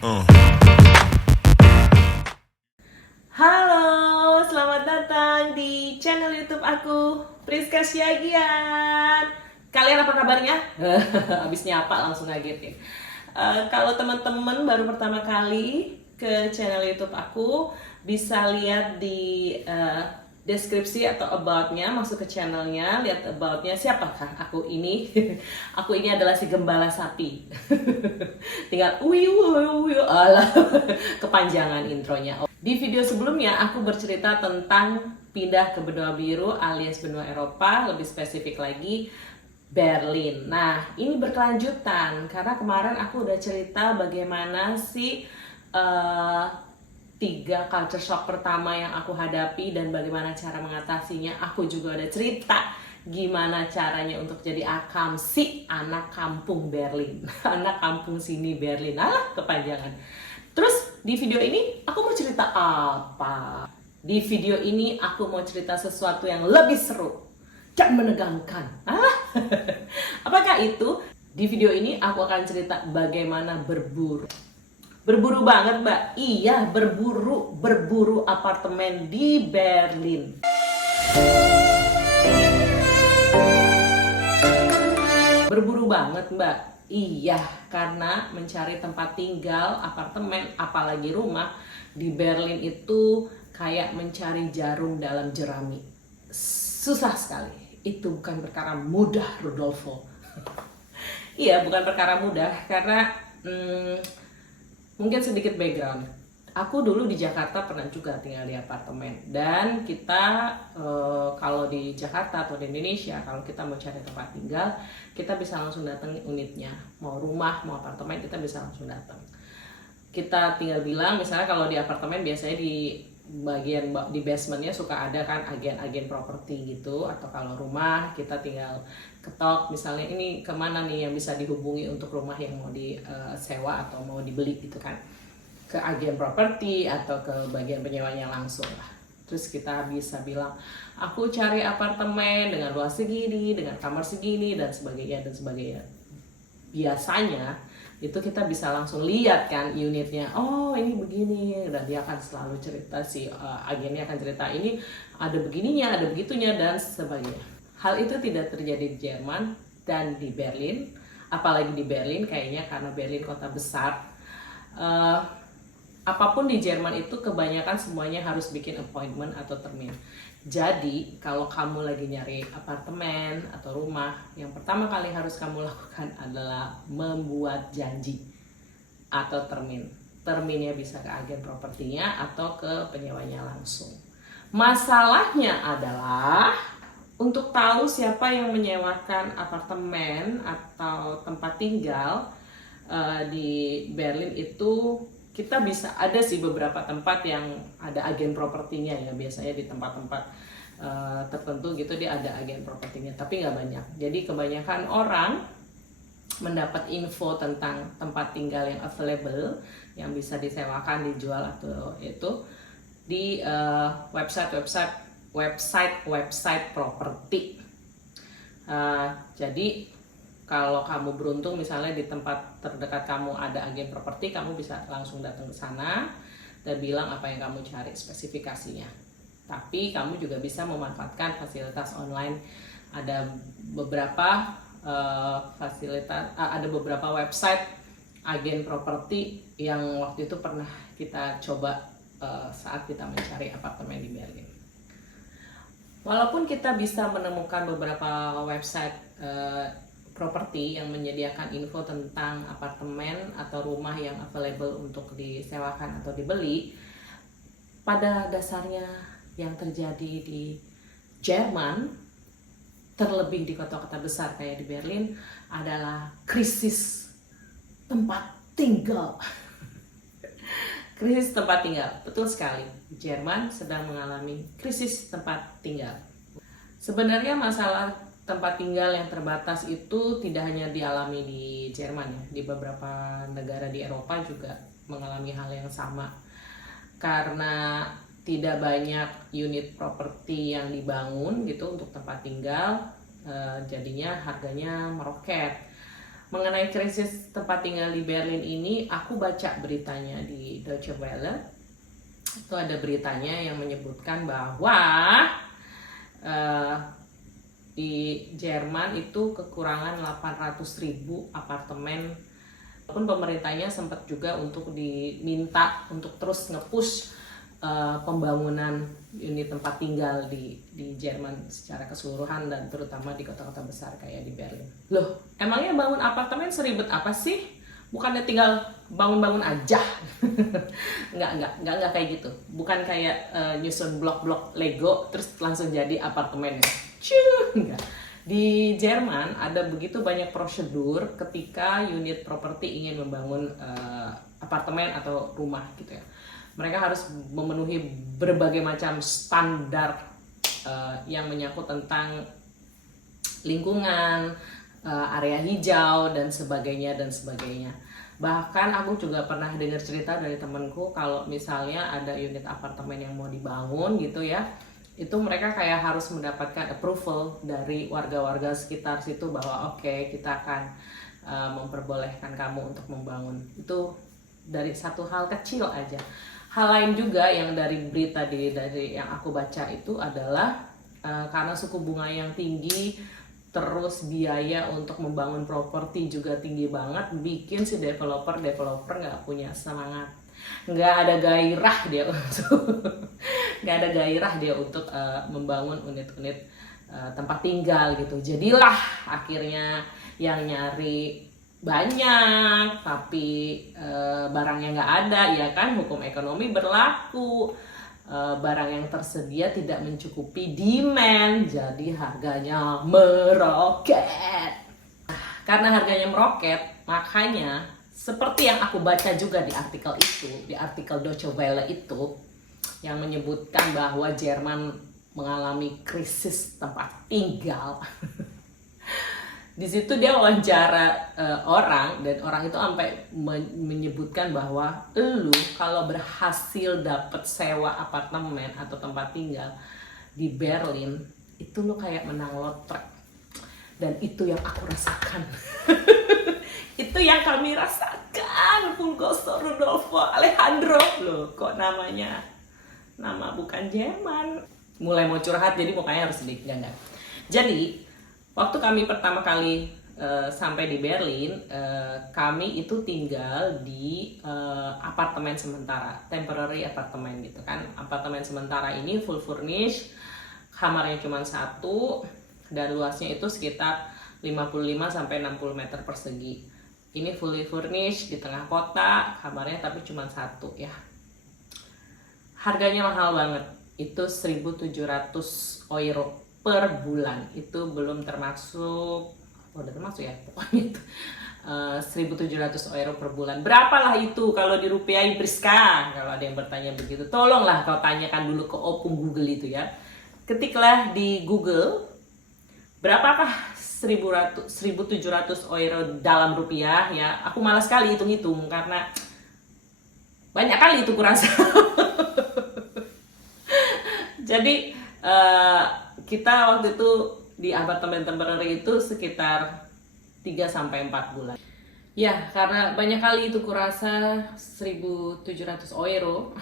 Uh. Halo, selamat datang di channel YouTube aku, Priska Syagian. Kalian apa kabarnya? Abis nyapa langsung ngagetin. Kalau teman-teman baru pertama kali ke channel YouTube aku, bisa lihat di deskripsi atau about-nya, masuk ke channelnya, lihat about-nya. Siapakah aku ini? Aku ini adalah si gembala sapi. Tinggal uyu alah, kepanjangan intronya. Di video sebelumnya aku bercerita tentang pindah ke benua biru alias benua Eropa, lebih spesifik lagi Berlin. Nah, ini berkelanjutan karena kemarin aku udah cerita bagaimana sih 3 culture shock pertama yang aku hadapi dan bagaimana cara mengatasinya. Aku juga ada cerita gimana caranya untuk jadi akamsi, anak kampung Berlin. Anak kampung sini Berlin. Alah, kepanjangan. Terus di video ini aku mau cerita apa? Di video ini aku mau cerita sesuatu yang lebih seru dan menegangkan. Apakah itu? Di video ini aku akan cerita bagaimana berburu. Berburu banget, Mbak. Iya, berburu apartemen di Berlin. Berburu banget, Mbak. Iya, karena mencari tempat tinggal, apartemen, apalagi rumah di Berlin itu kayak mencari jarum dalam jerami. Susah sekali. Itu bukan perkara mudah, Rudolfo. Iya, bukan perkara mudah karena mungkin sedikit background. Aku dulu di Jakarta pernah juga tinggal di apartemen, dan kita kalau di Jakarta atau di Indonesia, kalau kita mau cari tempat tinggal, kita bisa langsung datang unitnya. Mau rumah, mau apartemen, kita bisa langsung datang. Kita tinggal bilang, misalnya kalau di apartemen biasanya di bagian di basementnya suka ada kan agen-agen properti gitu, atau kalau rumah kita tinggal ketok misalnya ini kemana nih yang bisa dihubungi untuk rumah yang mau disewa atau mau dibeli gitu kan, ke agen properti atau ke bagian penyewanya langsung lah. Terus kita bisa bilang, aku cari apartemen dengan luas segini, dengan kamar segini, dan sebagainya dan sebagainya. Biasanya itu kita bisa langsung lihat kan unitnya, oh ini begini, dan dia akan selalu cerita, agennya akan cerita ini ada begininya, ada begitunya, dan sebagainya. Hal itu tidak terjadi di Jerman dan di Berlin, apalagi di Berlin kayaknya karena Berlin kota besar. Apapun di Jerman itu kebanyakan semuanya harus bikin appointment atau termin. Jadi kalau kamu lagi nyari apartemen atau rumah, yang pertama kali harus kamu lakukan adalah membuat janji atau termin. Terminnya bisa ke agen propertinya atau ke penyewanya langsung. Masalahnya adalah untuk tahu siapa yang menyewakan apartemen atau tempat tinggal di Berlin itu, kita bisa ada sih beberapa tempat yang ada agen propertinya ya, biasanya di tempat-tempat tertentu gitu dia ada agen propertinya, tapi nggak banyak. Jadi kebanyakan orang mendapat info tentang tempat tinggal yang available, yang bisa disewakan, dijual atau itu di website properti. Jadi kalau kamu beruntung misalnya di tempat terdekat kamu ada agen properti, kamu bisa langsung datang ke sana dan bilang apa yang kamu cari, spesifikasinya. Tapi kamu juga bisa memanfaatkan fasilitas online. Ada beberapa ada beberapa website agen properti yang waktu itu pernah kita coba saat kita mencari apartemen di Berlin. Walaupun kita bisa menemukan beberapa website properti yang menyediakan info tentang apartemen atau rumah yang available untuk disewakan atau dibeli, pada dasarnya yang terjadi di Jerman, terlebih di kota-kota besar kayak di Berlin, adalah krisis tempat tinggal. Krisis tempat tinggal, betul sekali. Jerman sedang mengalami krisis tempat tinggal. Sebenarnya masalah tempat tinggal yang terbatas itu tidak hanya dialami di Jerman ya, di beberapa negara di Eropa juga mengalami hal yang sama. Karena tidak banyak unit properti yang dibangun gitu untuk tempat tinggal, jadinya harganya meroket. mengenai krisis tempat tinggal di Berlin ini, aku baca beritanya di Deutsche Welle. Itu ada beritanya yang menyebutkan bahwa di Jerman itu kekurangan 800.000 apartemen. Walaupun pemerintahnya sempat juga untuk diminta untuk terus nge-push pembangunan unit tempat tinggal di Jerman secara keseluruhan dan terutama di kota-kota besar kayak di Berlin. Loh, emangnya bangun apartemen seribet apa sih? Bukannya tinggal bangun-bangun aja? Enggak kayak gitu. Bukan kayak nyusun blok-blok Lego terus langsung jadi apartemen ya. Enggak. Di Jerman ada begitu banyak prosedur ketika unit properti ingin membangun apartemen atau rumah gitu ya. Mereka harus memenuhi berbagai macam standar yang menyangkut tentang lingkungan, area hijau dan sebagainya dan sebagainya. Bahkan aku juga pernah dengar cerita dari temanku kalau misalnya ada unit apartemen yang mau dibangun gitu ya, itu mereka kayak harus mendapatkan approval dari warga-warga sekitar situ bahwa oke, kita akan memperbolehkan kamu untuk membangun. Itu dari satu hal kecil aja. Hal lain juga yang dari berita dari yang aku baca itu adalah karena suku bunga yang tinggi, terus biaya untuk membangun properti juga tinggi banget, bikin si developer nggak punya semangat, nggak ada gairah dia untuk membangun unit-unit tempat tinggal gitu. Jadilah akhirnya yang nyari banyak tapi barangnya nggak ada, ya kan, hukum ekonomi berlaku. Barang yang tersedia tidak mencukupi demand, jadi harganya meroket. Karena harganya meroket, makanya seperti yang aku baca juga di artikel itu, di artikel Deutsche Welle itu, yang menyebutkan bahwa Jerman mengalami krisis tempat tinggal. Di situ dia wawancara orang, dan orang itu sampai menyebutkan bahwa lu kalau berhasil dapet sewa apartemen atau tempat tinggal di Berlin, itu lu kayak menang lotre. Dan itu yang aku rasakan. Itu yang kami rasakan. Fulgoso Rudolfo Alejandro. Loh, kok namanya nama bukan Jerman. Mulai mau curhat, jadi mukanya harus sedikit enggak. Jadi waktu kami pertama kali sampai di Berlin, kami itu tinggal di apartemen sementara, temporary apartemen gitu kan. Apartemen sementara ini full furnished, kamarnya cuma satu, dan luasnya itu sekitar 55-60 meter persegi. Ini fully furnished di tengah kota, kamarnya tapi cuma satu ya. Harganya mahal banget, itu 1.700 euro per bulan. Itu belum termasuk, udah termasuk ya pokoknya itu 1.700 euro per bulan. Berapalah itu kalau dirupiahin, Priska? Kalau ada yang bertanya begitu, tolonglah kau tanyakan dulu ke opung Google itu ya. Ketiklah di Google, berapakah 1.700 euro dalam rupiah ya. Aku malas sekali hitung-hitung karena banyak kali itu kurasa. Jadi kita waktu itu di apartemen temporary itu sekitar 3-4 bulan. Ya, karena banyak kali itu kurasa 1.700 euro.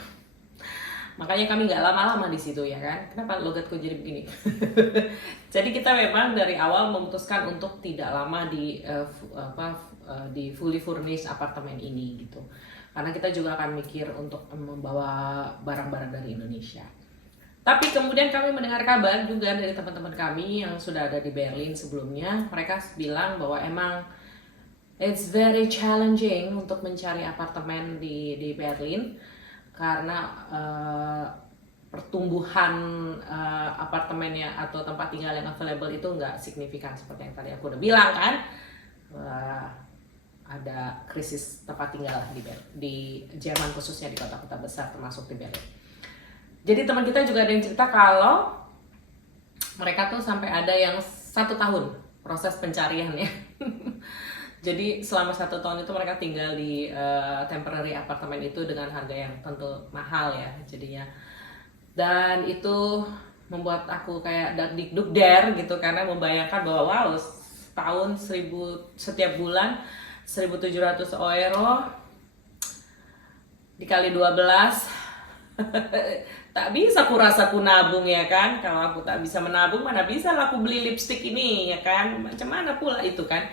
Makanya kami nggak lama-lama di situ ya kan. Kenapa logatku jadi begini? Jadi kita memang dari awal memutuskan untuk tidak lama di fully furnished apartemen ini gitu. Karena kita juga akan mikir untuk membawa barang-barang dari Indonesia. Tapi kemudian kami mendengar kabar juga dari teman-teman kami yang sudah ada di Berlin sebelumnya. Mereka bilang bahwa emang it's very challenging untuk mencari apartemen di Berlin. Karena pertumbuhan apartemennya atau tempat tinggal yang available itu nggak signifikan seperti yang tadi aku udah bilang kan. Ada krisis tempat tinggal di Jerman, khususnya di kota-kota besar termasuk di Berlin. Jadi teman kita juga ada yang cerita kalau mereka tuh sampai ada yang 1 tahun proses pencariannya. Jadi selama 1 tahun itu mereka tinggal di temporary apartemen itu dengan harga yang tentu mahal ya jadinya. Dan itu membuat aku kayak dak-dik-duk der gitu, karena membayangkan bahwa wow, tahun 1000 setiap bulan 1.700 euro dikali 12. Tak bisa aku rasa aku nabung ya kan. Kalau aku tak bisa menabung, mana bisa lah aku beli lipstick ini ya kan. Macam mana pula itu kan.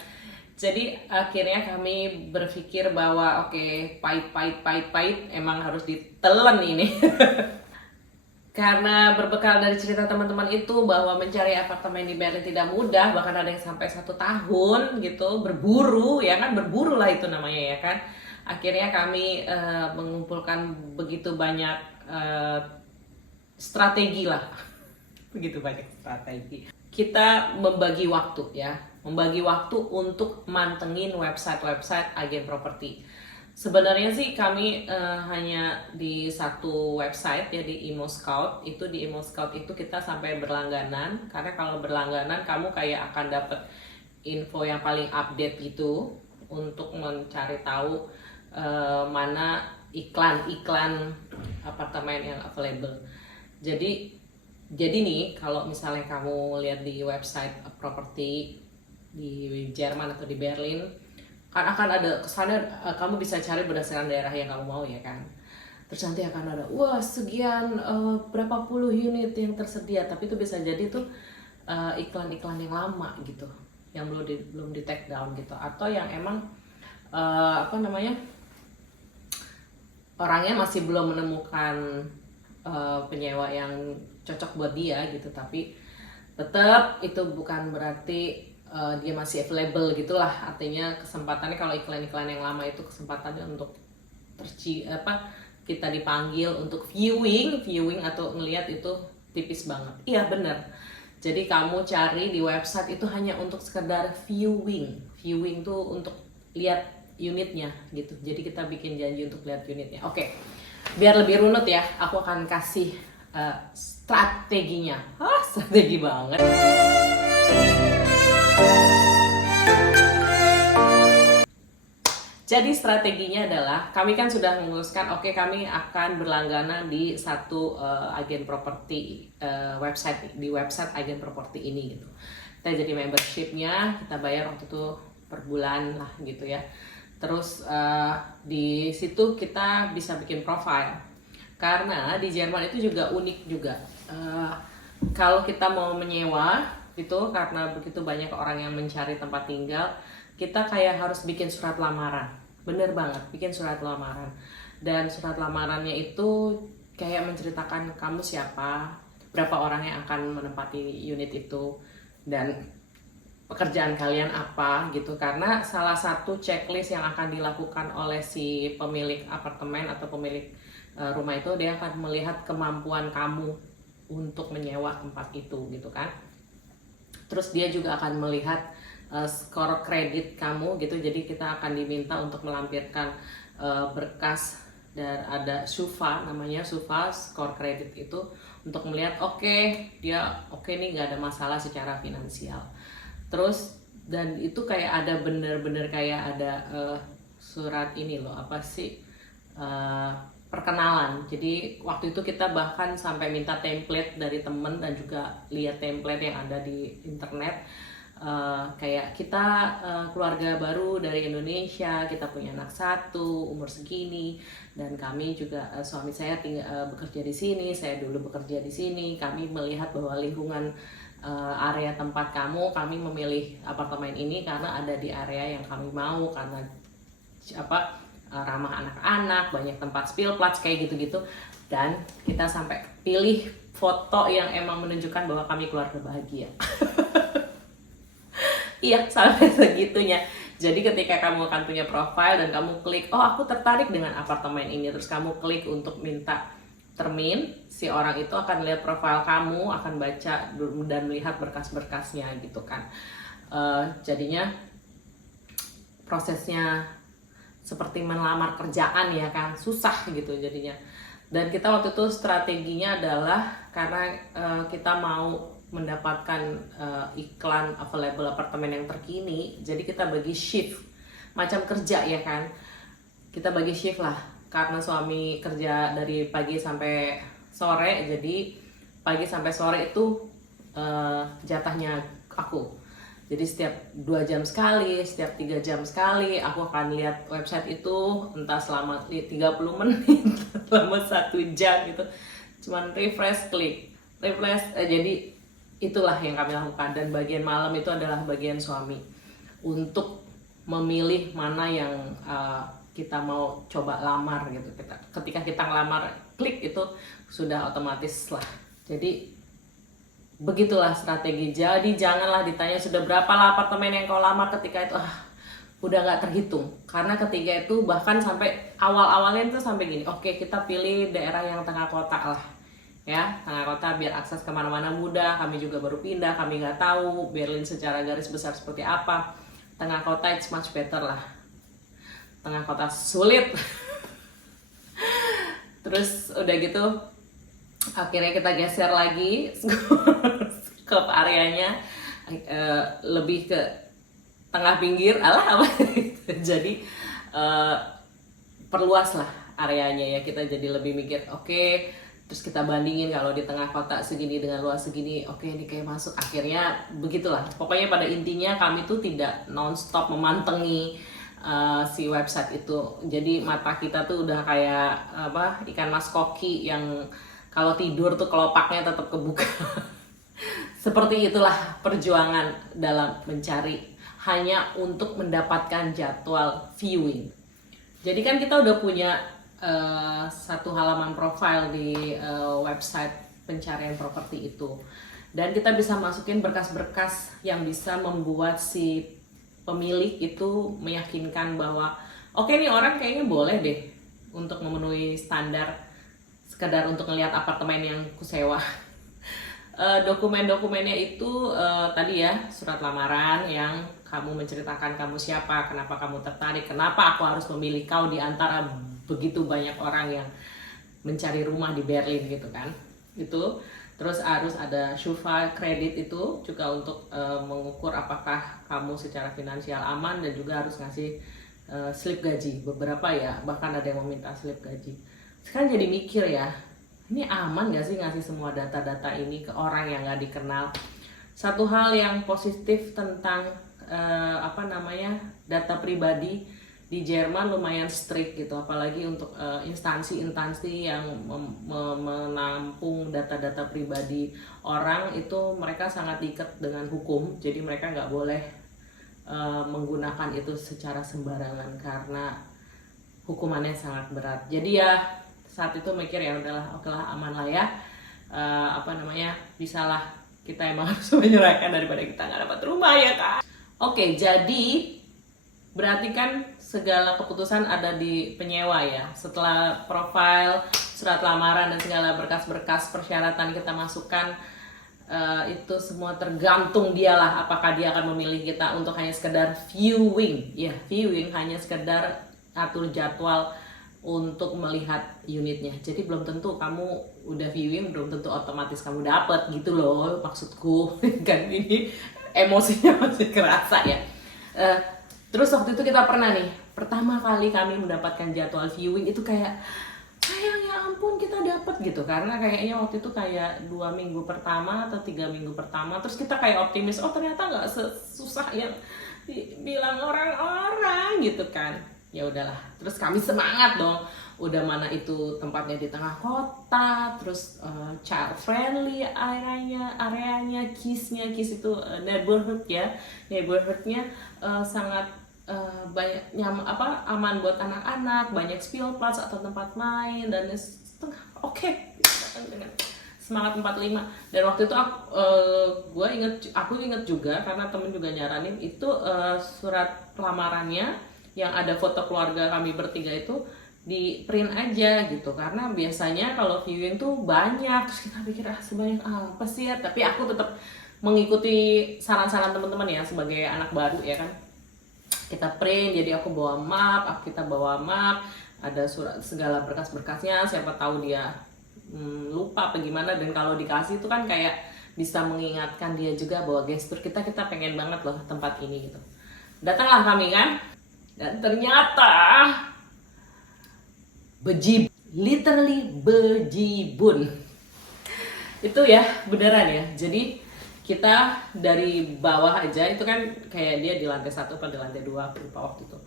Jadi akhirnya kami berpikir bahwa oke, pahit emang harus ditelan ini. Karena berbekal dari cerita teman-teman itu bahwa mencari apartemen di Berlin tidak mudah, bahkan ada yang sampai 1 tahun gitu, berburu ya kan, berburu lah itu namanya ya kan. Akhirnya kami mengumpulkan begitu banyak strategi lah, begitu banyak strategi. Kita membagi waktu ya, membagi waktu untuk mantengin website agen properti. Sebenarnya sih kami hanya di satu website ya, di ImmoScout. Itu di ImmoScout itu kita sampai berlangganan, karena kalau berlangganan kamu kayak akan dapat info yang paling update gitu untuk mencari tahu mana iklan apartemen yang available. Jadi nih kalau misalnya kamu lihat di website properti di Jerman atau di Berlin, kan akan ada kesannya kamu bisa cari berdasarkan daerah yang kamu mau ya kan. Terus nanti akan ada wah sekian berapa puluh unit yang tersedia, tapi itu bisa jadi tuh iklan-iklan yang lama gitu, yang belum di take down gitu, atau yang emang orangnya masih belum menemukan penyewa yang cocok buat dia gitu. Tapi tetap itu bukan berarti dia masih available gitulah. Artinya kesempatannya kalau iklan-iklan yang lama itu kesempatannya untuk kita dipanggil untuk viewing atau ngelihat itu tipis banget. Iya bener. Jadi kamu cari di website itu hanya untuk sekedar viewing tuh untuk lihat unitnya gitu. Jadi kita bikin janji untuk lihat unitnya. Oke, biar lebih runut ya, aku akan kasih strateginya. Strategi banget. Jadi strateginya adalah kami kan sudah memutuskan oke, kami akan berlangganan di satu agen properti website agen properti ini gitu. Kita jadi membershipnya, kita bayar waktu itu per bulan lah gitu ya. Terus di situ kita bisa bikin profile. Karena di Jerman itu juga unik juga. Kalau kita mau menyewa gitu, karena begitu banyak orang yang mencari tempat tinggal, kita kayak harus bikin surat lamaran. Bener banget, bikin surat lamaran. Dan surat lamarannya itu kayak menceritakan kamu siapa, berapa orang yang akan menempati unit itu, dan pekerjaan kalian apa gitu. Karena salah satu checklist yang akan dilakukan oleh si pemilik apartemen atau pemilik rumah itu, dia akan melihat kemampuan kamu untuk menyewa tempat itu gitu kan. Terus dia juga akan melihat skor kredit kamu gitu. Jadi kita akan diminta untuk melampirkan berkas, dan ada SUFA, namanya SUFA, skor kredit itu, untuk melihat dia nih nggak ada masalah secara finansial. Terus dan itu kayak ada bener-bener kayak ada surat ini loh, apa sih, perkenalan. Jadi waktu itu kita bahkan sampai minta template dari temen, dan juga lihat template yang ada di internet. Kayak kita keluarga baru dari Indonesia, kita punya anak 1, umur segini, dan kami juga suami saya bekerja di sini, saya dulu bekerja di sini. Kami melihat bahwa lingkungan area tempat kami memilih apartemen ini karena ada di area yang kami mau, karena ramah anak-anak, banyak tempat spillplatz kayak gitu-gitu. Dan kita sampai pilih foto yang emang menunjukkan bahwa kami keluarga bahagia. Iya, sampai segitunya. Jadi ketika kamu akan punya profile dan kamu klik, aku tertarik dengan apartemen ini, terus kamu klik untuk minta termin, si orang itu akan lihat profile kamu, akan baca dan melihat berkas-berkasnya gitu kan. Jadinya prosesnya seperti melamar kerjaan ya kan, susah gitu jadinya. Dan kita waktu itu strateginya adalah karena kita mau mendapatkan iklan available apartemen yang terkini, jadi kita bagi shift, macam kerja ya kan, kita bagi shift lah. Karena suami kerja dari pagi sampai sore, jadi pagi sampai sore itu jatahnya aku. Jadi setiap 2 jam sekali, setiap 3 jam sekali aku akan lihat website itu, entah selama 30 menit, selama 1 jam gitu. Cuman refresh, klik, refresh. Jadi itulah yang kami lakukan. Dan bagian malam itu adalah bagian suami untuk memilih mana yang kita mau coba lamar gitu. Ketika kita ngelamar, klik itu sudah otomatis lah. Jadi begitulah strategi. Jadi janganlah ditanya sudah berapa lah apartemen yang kau lamar, ketika itu udah nggak terhitung. Karena ketika itu bahkan sampai awal-awalnya itu sampai gini, oke kita pilih daerah yang tengah kota lah, ya tengah kota biar akses kemana-mana mudah. Kami juga baru pindah, kami nggak tahu Berlin secara garis besar seperti apa. Tengah kota it's much better lah, tengah kota sulit. Terus udah gitu akhirnya kita geser lagi ke areanya, lebih ke tengah pinggir, apa jadi perluas lah areanya ya. Kita jadi lebih mikir, oke, terus kita bandingin kalau di tengah kota segini dengan luas segini, oke ini kayak masuk. Akhirnya begitulah, pokoknya pada intinya kami tuh tidak nonstop memantengi si website itu. Jadi mata kita tuh udah kayak ikan mas koki yang kalau tidur tuh kelopaknya tetap kebuka. Seperti itulah perjuangan dalam mencari hanya untuk mendapatkan jadwal viewing. Jadi kan kita udah punya satu halaman profile di website pencarian properti itu, dan kita bisa masukin berkas-berkas yang bisa membuat si pemilik itu meyakinkan bahwa oke nih orang kayaknya boleh deh untuk memenuhi standar sekedar untuk ngelihat apartemen yang kusewa. Dokumen-dokumennya itu tadi ya, surat lamaran yang kamu menceritakan kamu siapa, kenapa kamu tertarik, kenapa aku harus memilih kau di antara begitu banyak orang yang mencari rumah di Berlin gitu kan. Itu terus harus ada Schufa kredit itu juga untuk mengukur apakah kamu secara finansial aman, dan juga harus ngasih slip gaji. Beberapa ya bahkan ada yang meminta slip gaji. Sekarang jadi mikir ya, ini aman gak sih ngasih semua data-data ini ke orang yang gak dikenal? Satu hal yang positif tentang data pribadi di Jerman lumayan strict gitu, apalagi untuk instansi-instansi yang menampung data-data pribadi orang itu, mereka sangat diikat dengan hukum. Jadi mereka nggak boleh menggunakan itu secara sembarangan karena hukumannya sangat berat. Jadi ya saat itu mikir ya udahlah, oke lah, aman lah ya, bisalah, kita emang harus menyerahkan daripada kita nggak dapat rumah ya kan. Oke, jadi berarti kan segala keputusan ada di penyewa ya. Setelah profile, surat lamaran dan segala berkas-berkas persyaratan kita masukkan, itu semua tergantung dialah apakah dia akan memilih kita untuk hanya sekedar viewing. Ya, viewing hanya sekedar atur jadwal untuk melihat unitnya. Jadi belum tentu kamu udah viewing, belum tentu otomatis kamu dapet gitu loh maksudku. Kan ini emosinya masih kerasa ya. Terus waktu itu kita pernah nih, pertama kali kami mendapatkan jadwal viewing itu kayak sayang ya ampun kita dapet gitu, karena kayaknya waktu itu kayak 2 minggu pertama atau 3 minggu pertama, terus kita kayak optimis, oh ternyata nggak sesusah yang bilang orang-orang gitu kan. Ya udahlah, terus kami semangat dong, udah mana itu tempatnya di tengah kota, terus child friendly areanya, KISS itu neighborhoodnya sangat banyak aman buat anak-anak, banyak spielplatz atau tempat main, dan oke, dengan semangat 45. Dan waktu itu aku inget juga karena temen juga nyaranin itu surat lamarannya yang ada foto keluarga kami bertiga itu di print aja gitu, karena biasanya kalau viewing tuh banyak. Terus kita pikir sebanyak apa sih ya, tapi aku tetap mengikuti saran-saran teman-teman ya, sebagai anak baru ya kan. Kita print, jadi aku bawa map, ada surat segala berkas-berkasnya, siapa tahu dia lupa apa gimana, dan kalau dikasih itu kan kayak bisa mengingatkan dia juga bahwa gestur kita pengen banget loh tempat ini gitu. Datanglah kami kan, dan ternyata literally bejibun. Itu ya beneran ya. Jadi kita dari bawah aja itu kan kayak dia di lantai 1 atau di lantai 2 aku lupa waktu itu.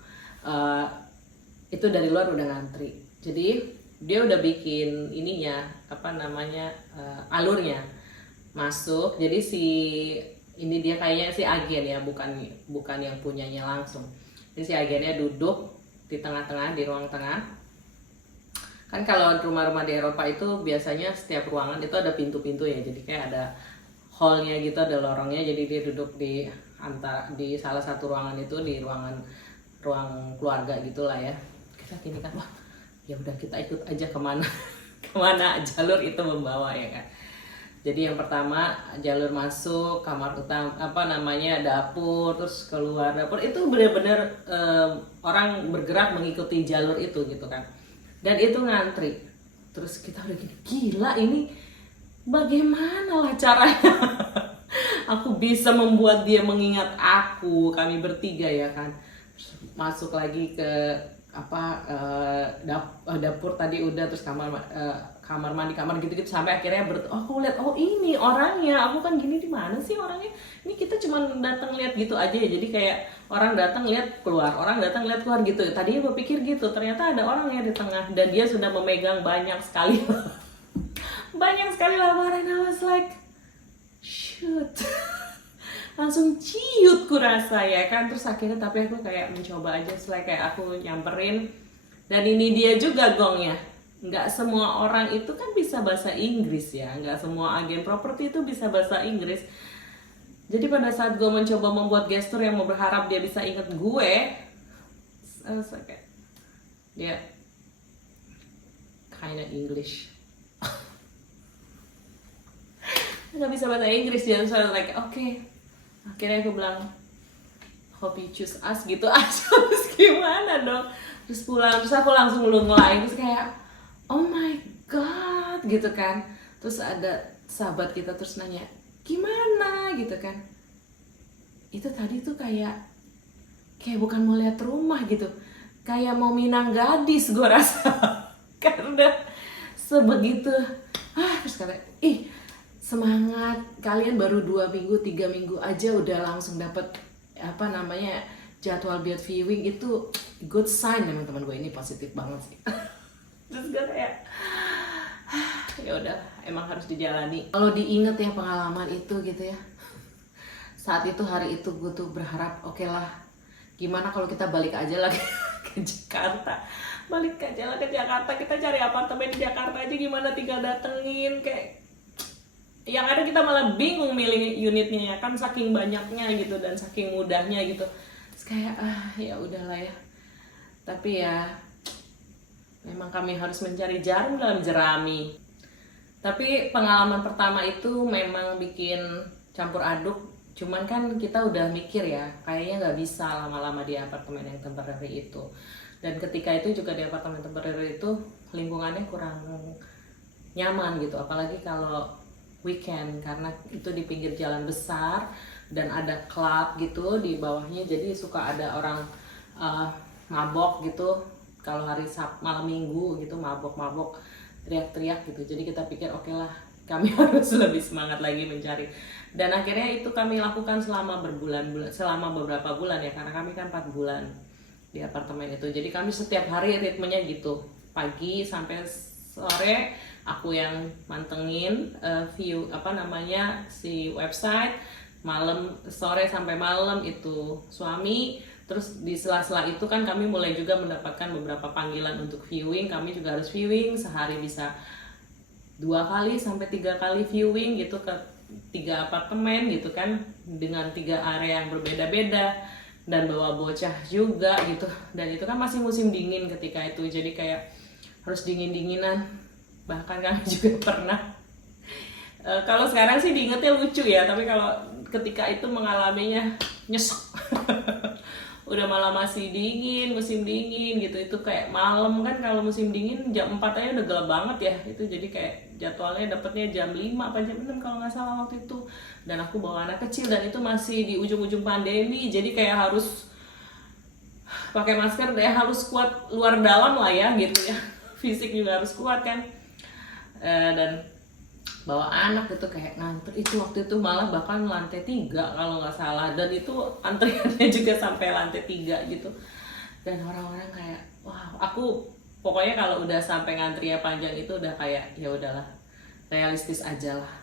Itu dari luar udah ngantri. Jadi dia udah bikin ininya apa namanya alurnya masuk. Jadi si ini dia kayaknya si agen ya, bukan yang punyanya langsung. Jadi si agennya duduk di tengah-tengah, di ruang tengah. Kan kalau rumah-rumah di Eropa itu biasanya setiap ruangan itu ada pintu-pintu ya, jadi kayak ada hallnya gitu, ada lorongnya. Jadi dia duduk di salah satu ruangan itu, di ruang keluarga gitulah ya. Kita gini kan, wah ya udah kita ikut aja kemana kemana jalur itu membawa ya kan. Jadi yang pertama jalur masuk kamar utama apa namanya dapur, terus keluar dapur, itu benar-benar orang bergerak mengikuti jalur itu gitu kan. Dan itu ngantri. Terus kita udah gini, gila ini bagaimana lah caranya aku bisa membuat dia mengingat aku, kami bertiga ya kan. Terus masuk lagi ke apa dapur tadi udah, terus kamar mandi gitu-gitu sampai akhirnya aku lihat oh ini orangnya, aku kan gini di mana sih orangnya, ini kita cuma datang lihat gitu aja ya. Jadi kayak orang datang lihat keluar, orang datang lihat keluar gitu. Tadinya gue pikir gitu, ternyata ada orangnya di tengah dan dia sudah memegang banyak sekali banyak sekali lamaran. I was like shoot langsung ciut kurasa ya kan. Terus akhirnya tapi aku kayak mencoba aja, kayak aku nyamperin. Dan ini dia juga gongnya, nggak semua orang itu kan bisa bahasa Inggris ya, nggak semua agen properti itu bisa bahasa Inggris. Jadi pada saat gue mencoba membuat gestur yang mau berharap dia bisa inget gue, kayak dia kinda English nggak bisa bahasa Inggris dia. So like okay, akhirnya aku bilang hope you choose us gitu aja. Terus gimana dong, terus pulang, terus aku langsung mulai terus kayak oh my god gitu kan. Terus ada sahabat kita terus nanya gimana gitu kan, itu tadi tuh kayak bukan mau lihat rumah gitu, kayak mau minang gadis gue rasa karena sebegitu. Terus kata semangat, kalian baru 2 minggu 3 minggu aja udah langsung dapet apa namanya jadwal buat viewing, itu good sign. Memang teman gue ini positif banget sih. Terus gue kayak ya udah emang harus dijalani. Kalau diinget ya pengalaman itu gitu ya, saat itu hari itu gue tuh berharap oke lah, gimana kalau kita balik aja lagi ke Jakarta, balik aja lah ke Jakarta, kita cari apartemen di Jakarta aja, gimana tinggal datengin. Kayak yang ada kita malah bingung milih unitnya ya kan, saking banyaknya gitu dan saking mudahnya gitu. Terus kayak ya udahlah ya. Tapi ya memang kami harus mencari jarum dalam jerami. Tapi pengalaman pertama itu memang bikin campur aduk. Cuman kan kita udah mikir ya, kayaknya nggak bisa lama-lama di apartemen yang temporary itu. Dan ketika itu juga di apartemen temporary itu lingkungannya kurang nyaman gitu, apalagi kalau weekend, karena itu di pinggir jalan besar dan ada klub gitu di bawahnya. Jadi suka ada orang mabok gitu kalau hari malam minggu gitu, mabok teriak-teriak gitu. Jadi kita pikir oke lah, kami harus lebih semangat lagi mencari. Dan akhirnya itu kami lakukan selama berbulan-bulan, selama beberapa bulan ya, karena kami kan 4 bulan di apartemen itu. Jadi kami setiap hari ritmenya gitu, pagi sampai sore aku yang mantengin view apa namanya si website, malam sore sampai malam itu suami. Terus di sela-sela itu kan kami mulai juga mendapatkan beberapa panggilan untuk viewing. Kami juga harus viewing, sehari bisa 2 kali sampai 3 kali viewing gitu ke 3 apartemen gitu kan, dengan 3 area yang berbeda-beda, dan bawa bocah juga gitu. Dan itu kan masih musim dingin ketika itu, jadi kayak harus dingin-dinginan. Bahkan kami juga pernah kalau sekarang sih diingetnya lucu ya, tapi kalau ketika itu mengalaminya nyesek. Udah malah masih dingin, musim dingin gitu. Itu kayak malam kan, kalau musim dingin jam 4 aja udah gelap banget ya itu. Jadi kayak jadwalnya dapetnya jam 5 apa jam 6 kalau nggak salah waktu itu. Dan aku bawa anak kecil dan itu masih di ujung-ujung pandemi, jadi kayak harus pakai masker ya, harus kuat luar dalam lah ya gitu ya. Fisik juga harus kuat kan. Dan bawa anak gitu kayak ngantri. Itu waktu itu malah bahkan lantai 3 kalau nggak salah, dan itu antriannya juga sampai lantai 3 gitu. Dan orang-orang kayak wah, aku pokoknya kalau udah sampai ngantrinya panjang itu udah kayak ya udahlah, realistis aja lah,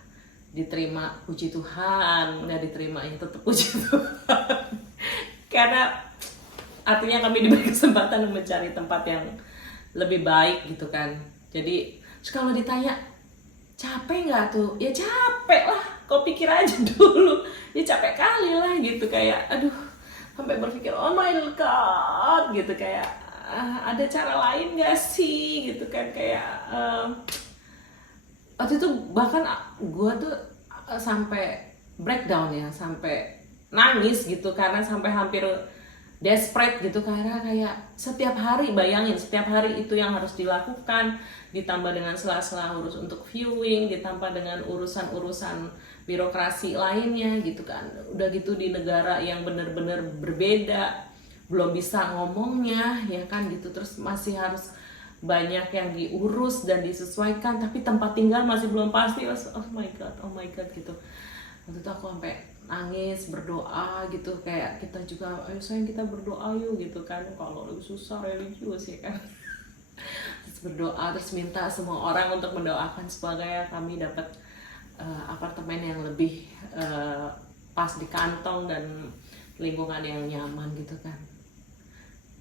diterima puji Tuhan, nggak diterima ya tetap puji Tuhan. Karena artinya kami diberi kesempatan mencari tempat yang lebih baik gitu kan. Jadi kalau ditanya capek nggak tuh, ya capek lah, kau pikir aja dulu, ya capek kali lah gitu, kayak aduh, sampai berpikir oh my god gitu, kayak ada cara lain nggak sih gitu kan, kayak waktu itu bahkan gue tuh sampai breakdown ya, sampai nangis gitu, karena sampai hampir desperate gitu, karena kayak setiap hari, bayangin setiap hari itu yang harus dilakukan, ditambah dengan sela-sela urus untuk viewing, ditambah dengan urusan-urusan birokrasi lainnya gitu kan. Udah gitu di negara yang benar-benar berbeda, belum bisa ngomongnya ya kan gitu, terus masih harus banyak yang diurus dan disesuaikan, tapi tempat tinggal masih belum pasti. Oh my god gitu. Waktu itu aku sampai nangis, berdoa gitu, kayak kita juga ayo sayang kita berdoa yuk gitu kan, kalau susah religius ya kan. Terus berdoa, terus minta semua orang untuk mendoakan supaya kami dapat apartemen yang lebih pas di kantong dan lingkungan yang nyaman gitu kan.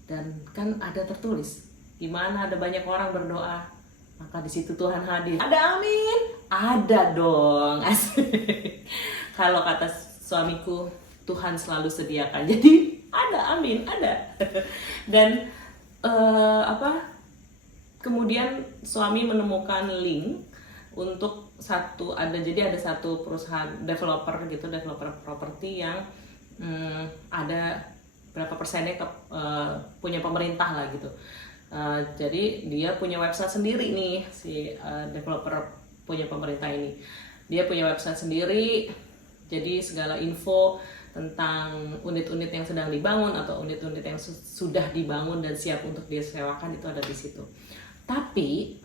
Dan kan ada tertulis, di mana ada banyak orang berdoa, maka di situ Tuhan hadir. Ada amin? Ada dong, asik. Kalau kata suamiku, Tuhan selalu sediakan. Jadi ada amin, ada. Dan kemudian suami menemukan link untuk jadi ada satu perusahaan developer gitu, developer properti yang ada berapa persennya punya pemerintah lah gitu. Jadi dia punya website sendiri nih, si developer punya pemerintah ini. Dia punya website sendiri, jadi segala info tentang unit-unit yang sedang dibangun atau unit-unit yang sudah dibangun dan siap untuk disewakan itu ada di situ. Tapi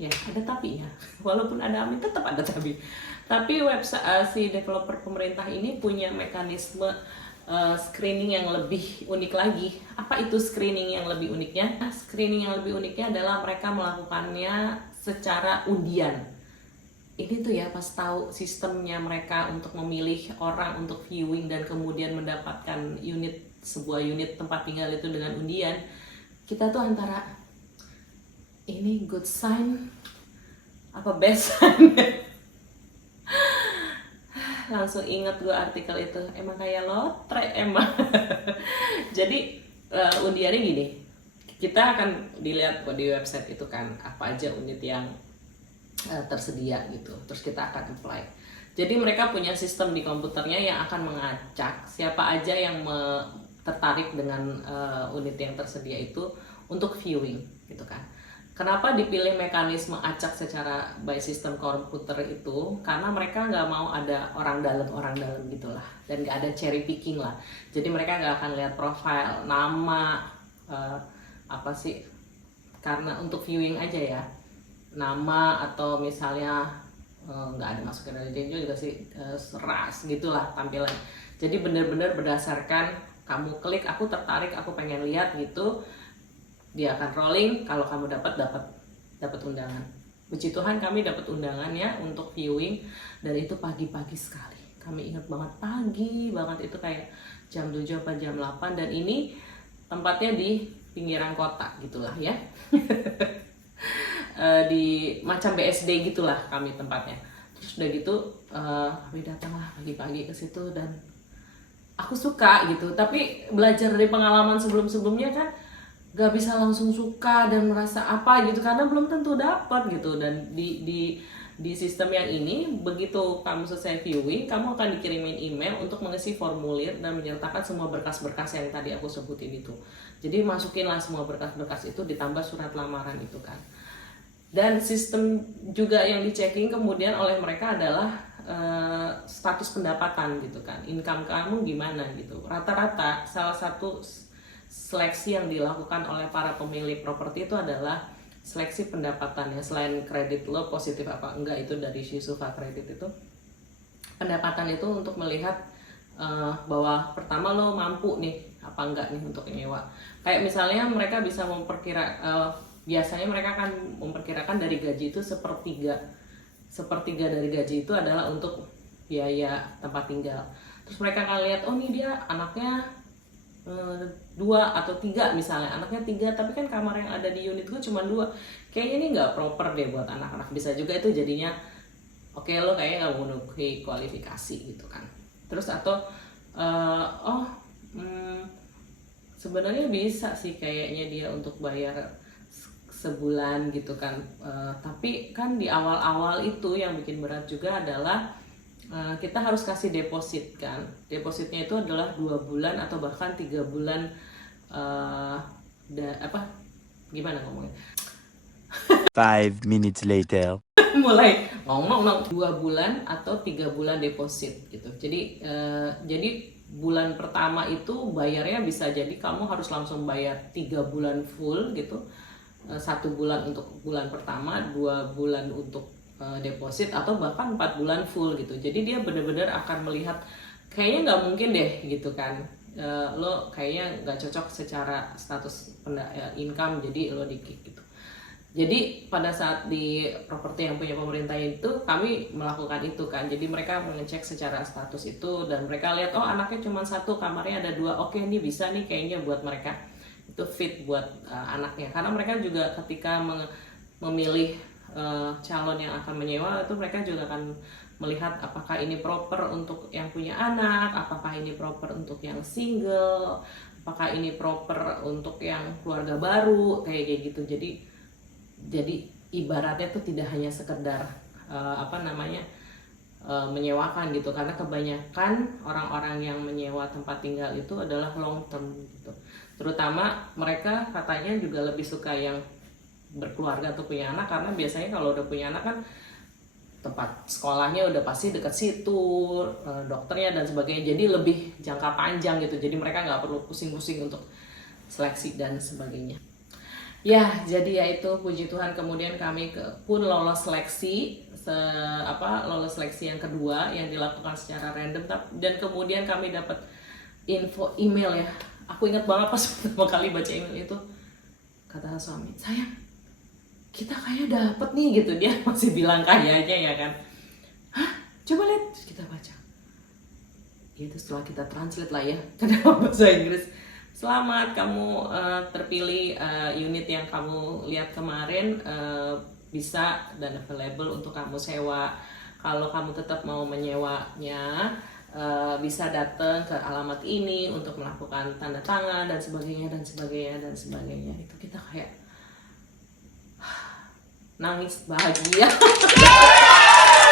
ya ada tapinya, walaupun ada amin tetap ada tapi. Tapi website si developer pemerintah ini punya mekanisme screening yang lebih unik lagi. Apa itu screening yang lebih uniknya? Screening yang lebih uniknya adalah mereka melakukannya secara undian. Ini tuh ya, pas tahu sistemnya mereka untuk memilih orang untuk viewing dan kemudian mendapatkan sebuah unit tempat tinggal itu dengan undian, kita tuh antara ini good sign apa bad sign. Langsung inget gue artikel itu, emang kayak lotre emang. Jadi undiannya gini, kita akan dilihat di website itu kan apa aja unit yang tersedia gitu, terus kita akan apply. Jadi mereka punya sistem di komputernya yang akan mengacak siapa aja yang tertarik dengan unit yang tersedia itu untuk viewing gitu kan. Kenapa dipilih mekanisme acak secara by sistem komputer itu? Karena mereka nggak mau ada orang dalam gitulah, dan nggak ada cherry picking lah. Jadi mereka nggak akan lihat profile, nama, karena untuk viewing aja ya, nama atau misalnya nggak ada masukan dari dia juga sih, ras gitulah tampilan. Jadi benar-benar berdasarkan kamu klik, aku tertarik, aku pengen lihat gitu, dia akan rolling. Kalau kamu dapat undangan. Puji Tuhan kami dapat undangan ya untuk viewing, dan itu pagi-pagi sekali. Kami ingat banget, pagi banget, itu kayak jam 7 atau jam 8, dan ini tempatnya di pinggiran kota gitulah ya. Di macam BSD gitulah kami tempatnya. Terus udah gitu kami datanglah pagi-pagi ke situ, dan aku suka gitu. Tapi belajar dari pengalaman sebelum-sebelumnya kan gak bisa langsung suka dan merasa apa gitu, karena belum tentu dapat gitu. Dan di sistem yang ini, begitu kamu selesai viewing, kamu akan dikirimin email untuk mengisi formulir dan menyertakan semua berkas-berkas yang tadi aku sebutin itu. Jadi masukinlah semua berkas-berkas itu, ditambah surat lamaran itu kan. Dan sistem juga yang dicekking kemudian oleh mereka adalah status pendapatan gitu kan, income kamu gimana gitu. Rata-rata salah satu seleksi yang dilakukan oleh para pemilik properti itu adalah seleksi pendapatan ya, selain kredit lo positif apa enggak itu dari Shisufa Kredit itu. Pendapatan itu untuk melihat bahwa pertama lo mampu nih apa enggak nih untuk nyewa. Kayak misalnya mereka bisa biasanya mereka akan memperkirakan dari gaji itu sepertiga dari gaji itu adalah untuk biaya tempat tinggal. Terus mereka akan lihat, oh nih dia anaknya 2 atau 3 misalnya, anaknya 3 tapi kan kamar yang ada di unit gue cuma 2, kayaknya ini nggak proper deh buat anak-anak. Bisa juga itu jadinya oke, lo kayaknya nggak memenuhi kualifikasi gitu kan. Terus atau sebenarnya bisa sih kayaknya dia untuk bayar sebulan gitu kan. Tapi kan di awal-awal itu yang bikin berat juga adalah kita harus kasih deposit kan. Depositnya itu adalah 2 bulan atau bahkan 3 bulan gimana ngomongnya? 5 minutes later. Mulai ngomong 2 bulan atau 3 bulan deposit gitu. Jadi bulan pertama itu bayarnya bisa jadi kamu harus langsung bayar 3 bulan full gitu. 1 bulan untuk bulan pertama, 2 bulan untuk deposit, atau bahkan 4 bulan full gitu. Jadi dia benar-benar akan melihat kayaknya nggak mungkin deh gitu kan, lo kayaknya nggak cocok secara status income, jadi lo di-kick gitu. Jadi pada saat di properti yang punya pemerintah itu kami melakukan itu kan. Jadi mereka mengecek secara status itu dan mereka lihat oh anaknya cuma 1, kamarnya ada 2, oke ini bisa nih kayaknya buat mereka, itu fit buat anaknya. Karena mereka juga ketika memilih calon yang akan menyewa itu mereka juga akan melihat apakah ini proper untuk yang punya anak, apakah ini proper untuk yang single, apakah ini proper untuk yang keluarga baru, kayak gitu. Jadi ibaratnya tuh tidak hanya sekedar menyewakan gitu, karena kebanyakan orang-orang yang menyewa tempat tinggal itu adalah long term gitu. Terutama mereka katanya juga lebih suka yang berkeluarga atau punya anak, karena biasanya kalau udah punya anak kan tempat sekolahnya udah pasti dekat situ, dokternya dan sebagainya, jadi lebih jangka panjang gitu. Jadi mereka nggak perlu pusing-pusing untuk seleksi dan sebagainya. Ya, jadi ya itu puji Tuhan kemudian kami pun lolos seleksi, lolos seleksi yang kedua yang dilakukan secara random, dan kemudian kami dapat info email ya. Aku ingat banget pas pertama kali baca email itu, kata suami, sayang kita kayaknya dapet nih gitu. Dia masih bilang kayaknya ya kan. Hah? Coba lihat. Terus kita baca. Itu setelah kita translate lah ya ke dalam bahasa Inggris. Selamat kamu terpilih, unit yang kamu lihat kemarin bisa dan available untuk kamu sewa. Kalau kamu tetap mau menyewanya bisa datang ke alamat ini untuk melakukan tanda tangan dan sebagainya dan sebagainya dan sebagainya. Itu kita kayak nangis bahagia.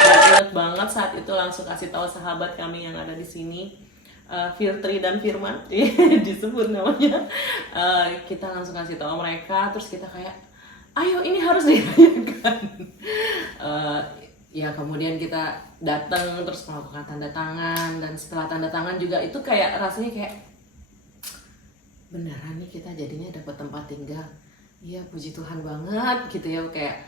Dan ingat banget saat itu langsung kasih tahu sahabat kami yang ada di sini, Filtri dan Firman disebut namanya. Kita langsung kasih tahu mereka, terus kita kayak ayo ini harus dirayakan. Ya kemudian kita datang terus melakukan tanda tangan, dan setelah tanda tangan juga itu kayak rasanya kayak beneran nih kita jadinya dapat tempat tinggal. Iya puji Tuhan banget gitu ya, kayak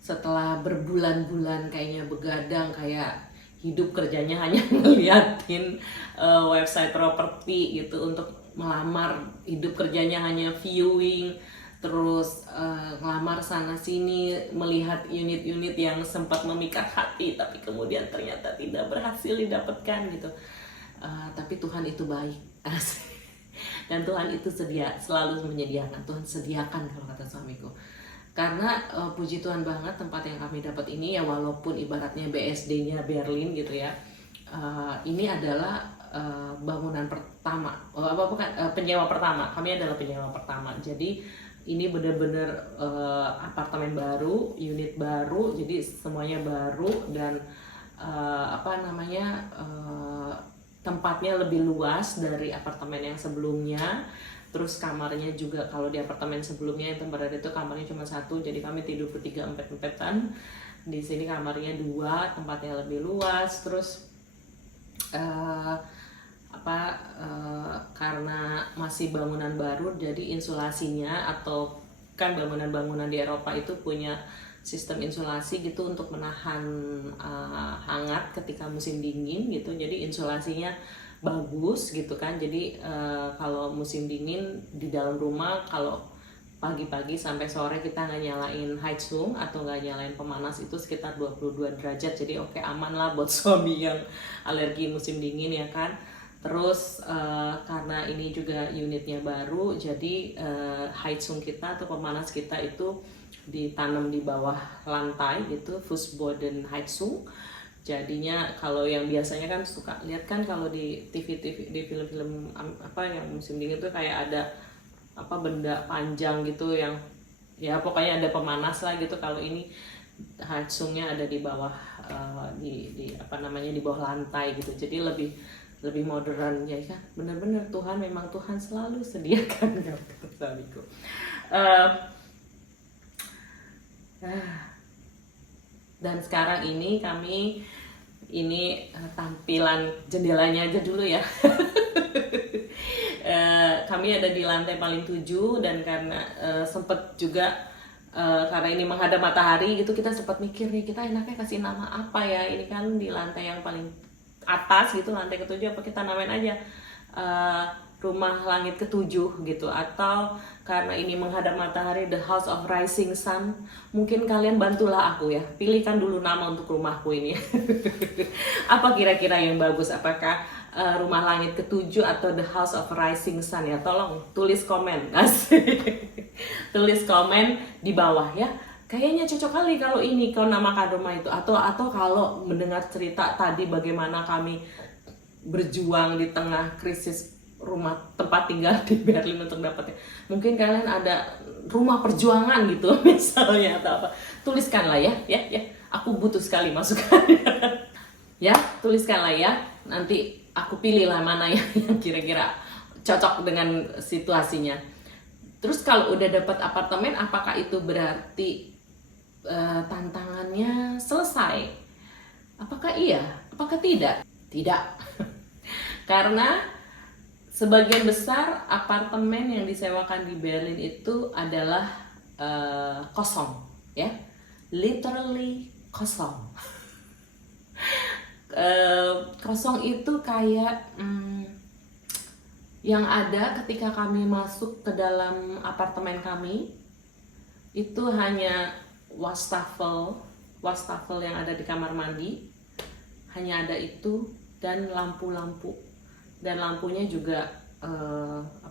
setelah berbulan-bulan kayaknya begadang, kayak hidup kerjanya hanya ngeliatin website properti gitu untuk melamar, hidup kerjanya hanya viewing, terus ngelamar sana sini, melihat unit-unit yang sempat memikat hati tapi kemudian ternyata tidak berhasil didapatkan gitu. Tapi Tuhan itu baik. Dan Tuhan itu selalu menyediakan. Tuhan sediakan kalau kata suamiku. Karena puji Tuhan banget tempat yang kami dapat ini ya, walaupun ibaratnya BSD-nya Berlin gitu ya, ini adalah bangunan pertama, penyewa pertama. Kami adalah penyewa pertama. Jadi ini benar-benar apartemen baru, unit baru, jadi semuanya baru, dan tempatnya lebih luas dari apartemen yang sebelumnya. Terus kamarnya juga kalau di apartemen sebelumnya yang tempat itu kamarnya cuma 1, jadi kami tidur bertiga empet-empetan. Di sini kamarnya 2, tempatnya lebih luas. Terus karena masih bangunan baru, jadi insulasinya atau kan bangunan-bangunan di Eropa itu punya sistem insulasi gitu untuk menahan hangat ketika musim dingin gitu. Jadi insulasinya bagus gitu kan. Jadi kalau musim dingin di dalam rumah, kalau pagi-pagi sampai sore kita nggak nyalain Heizung atau nggak nyalain pemanas itu sekitar 22 derajat. Jadi oke, aman lah buat suami yang alergi musim dingin ya kan. Terus karena ini juga unitnya baru, jadi Heizung kita atau pemanas kita itu ditanam di bawah lantai gitu, Fußboden Heizung. Jadinya kalau yang biasanya kan suka lihat kan kalau di TV di film-film apa yang musim dingin tuh kayak ada apa benda panjang gitu yang ya pokoknya ada pemanas lah gitu. Kalau ini Heizungnya ada di bawah di apa namanya di bawah lantai gitu. Jadi lebih modern ya kan. Bener-bener Tuhan, memang Tuhan selalu sediakan kata suamiku. Dan sekarang ini kami tampilan jendelanya aja dulu ya. Kami ada di lantai paling 7 dan karena sempet juga karena ini menghadap matahari gitu, kita sempat mikir nih kita enaknya kasih nama apa ya, ini kan di lantai yang paling atas gitu, lantai ke-7, apa kita namain aja rumah langit ke-7 gitu, atau karena ini menghadap matahari The House of Rising Sun. Mungkin kalian bantulah aku ya, pilihkan dulu nama untuk rumahku ini. Apa kira-kira yang bagus, apakah rumah langit ke-7 atau The House of Rising Sun ya? Tolong tulis komen. Tulis komen di bawah ya. Kayaknya cocok kali kalau ini kau namakan rumah itu, atau kalau mendengar cerita tadi bagaimana kami berjuang di tengah krisis rumah tempat tinggal di Berlin untuk dapatnya. Mungkin kalian ada rumah perjuangan gitu misalnya atau apa. Tuliskanlah ya. Aku butuh sekali masukan. Ya, tuliskanlah ya. Nanti aku pilihlah mana yang kira-kira cocok dengan situasinya. Terus kalau udah dapat apartemen, apakah itu berarti tantangannya selesai? Apakah iya? Apakah tidak? Tidak. Karena sebagian besar apartemen yang disewakan di Berlin itu adalah kosong, ya, literally kosong. Kosong itu kayak yang ada ketika kami masuk ke dalam apartemen kami itu hanya wastafel yang ada di kamar mandi, hanya ada itu, dan lampu-lampu. Dan lampunya juga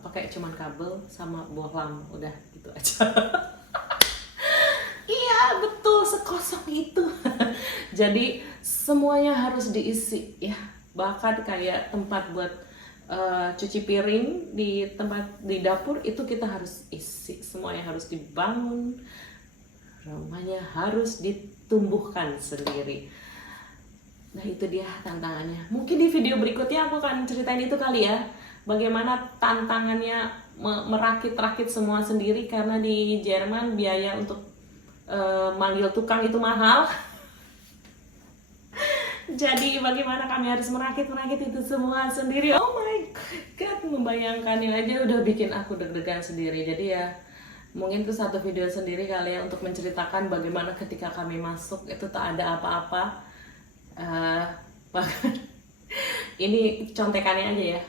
kayak cuman kabel sama bohlam, udah gitu aja. Iya betul, sekosong itu. Jadi semuanya harus diisi ya, bahkan kayak tempat buat cuci piring di dapur itu kita harus isi, semuanya harus dibangun, rumahnya harus ditumbuhkan sendiri. Nah itu dia tantangannya. Mungkin di video berikutnya aku akan ceritain itu kali ya, bagaimana tantangannya merakit-rakit semua sendiri, karena di Jerman biaya untuk manggil tukang itu mahal. Jadi bagaimana kami harus merakit itu semua sendiri. Oh my god, membayangkannya aja udah bikin aku deg-degan sendiri. Jadi ya mungkin itu satu video sendiri kali ya, untuk menceritakan bagaimana ketika kami masuk itu tak ada apa-apa. Bahkan ini contekannya aja ya,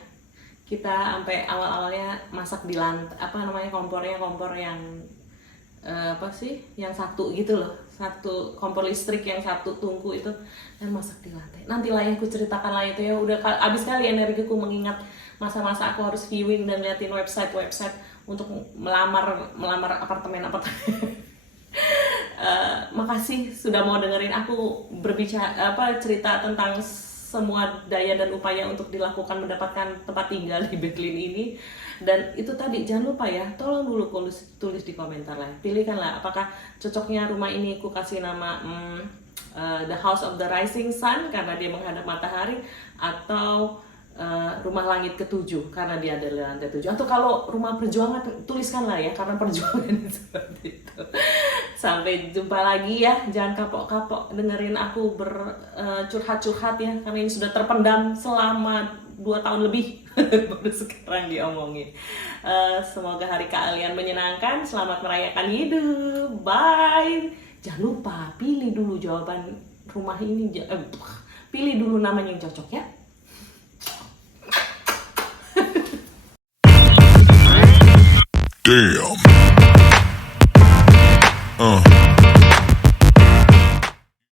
kita sampai awal-awalnya masak di lantai, kompor yang yang satu gitu loh, satu kompor listrik yang satu tungku itu, dan masak di lantai. Nanti lah yang aku ceritakan lah itu ya, udah abis kali energiku mengingat masa-masa aku harus viewing dan liatin website untuk melamar apartemen. Makasih sudah mau dengerin aku berbicara cerita tentang semua daya dan upaya untuk dilakukan mendapatkan tempat tinggal di Berlin ini. Dan itu tadi jangan lupa ya, tolong dulu tulis di komentar lah, pilihkanlah apakah cocoknya rumah ini aku kasih nama The House of the Rising Sun karena dia menghadap matahari, atau rumah langit ke-7 karena dia ada di lantai 7, atau kalau rumah perjuangan tuliskanlah ya, karena perjuangan seperti itu. Sampai jumpa lagi ya, jangan kapok-kapok dengerin aku bercurhat-curhat ya, karena ini sudah terpendam selama 2 tahun lebih. baru sekarang diomongin. Semoga hari kalian menyenangkan. Selamat merayakan hidup. Bye. Jangan lupa pilih dulu jawaban rumah ini. Pilih dulu namanya yang cocok ya. Damn.